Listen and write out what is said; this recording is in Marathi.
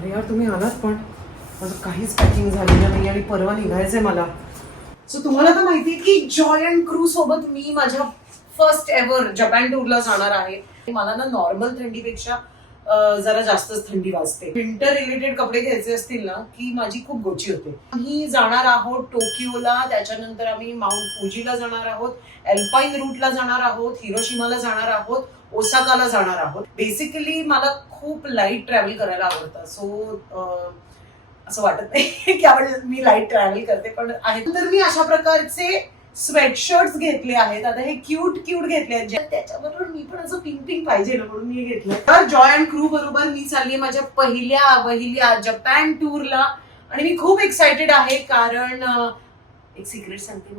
अरे यार तुम्ही आलात पण माझं काहीच पॅकिंग झालेलं नाही आणि परवा निघायचंय मला. सो तुम्हाला तर माहिती आहे की जॉय अँड क्रू सोबत मी माझ्या फर्स्ट एव्हर जपान टूरला जाणार आहे. मला ना नॉर्मल थंडीपेक्षा जरा जास्तच थंडी वाजते. विंटर रिलेटेड कपडे घ्यायचे असतील ना की माझी खूप गोची होते. आम्ही जाणार आहोत टोकियोला, त्याच्यानंतर आम्ही माउंट फुजीला जाणार आहोत, एल्पाईन रूटला जाणार आहोत, हिरोशिमाला जाणार आहोत, ओसाकाला जाणार आहोत. बेसिकली मला खूप लाईट ट्रॅव्हल करायला आवडतं. सो असं वाटत नाही की आपण मी लाईट ट्रॅव्हल करते, पण आहे तर मी अशा प्रकारचे स्वेटशर्ट्स घेतले आहेत. आता हे क्यूट घेतले आहेत त्याच्याबरोबर मी पण असं पिंक पिंक पाहिजे ना म्हणून मी घेतलंय. तर जॉय अँड क्रू बरोबर मी चालली माझ्या पहिल्या जपान टूरला आणि मी खूप एक्साइटेड आहे कारण एक सिक्रेट सांगते,